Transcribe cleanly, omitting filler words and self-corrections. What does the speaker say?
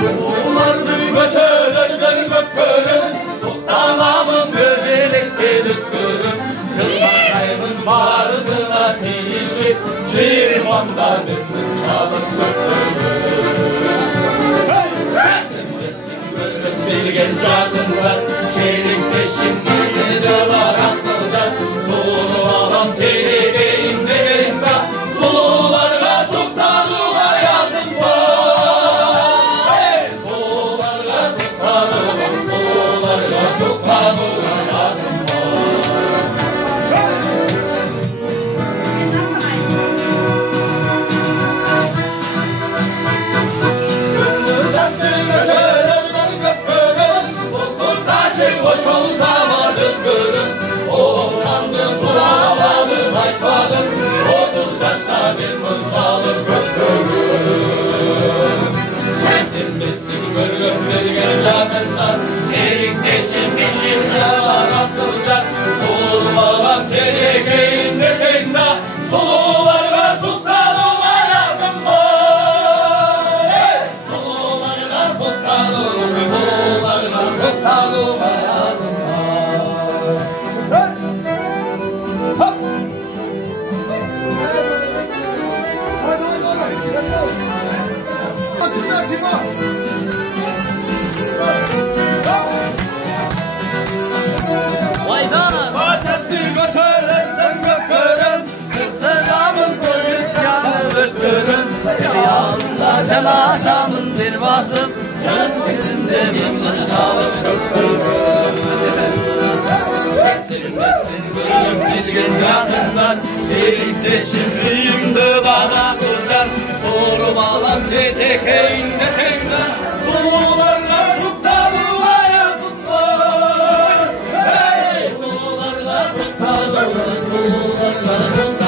Sulardır göçelerden gökkörün, sultanamın güzellikli dökkörün. Çılmak kaybın barısına değişip, şiirim onda bülbül çalıp gökkörün. Bir genç hatun var, şehrin peşinde de var asılca. Sulu babam çeliğinde sensa, sulularla sultanı hayatım var. Hey! Sulularla sultanı var, sulularla sultanı hayatım var. Gönlüm çastığına söylerden gökkörün, Fulkur taşı boş olsa var rızkırın. Oğlandı sulamadı haypadın, 30 yaşta bir mınçalı gökkörün. Şendir misin görgün bir genç hatınlar, çelikte şimdilikle var asılca. Sulu babam çeliğinde senna, sulularla sultanım hayatım var. Hey! Sulularla sultanım, sulularla sultanım hayatım var. Ateşli göçerlerden gökkörün, kız sevdamın gönül yanı ötkörün. Yanında telaşamın bir basıp, gözlerinde bir çalıp gökkörün. Çektirmesin gönlüm bir genç hatınlar, birlikte şimdiyimde bana sultan. Doğru bağlam çiçeğinde senler, sulularla sultanım hayatım var. Hey! Sulularla sultanım, sulularla sultanım.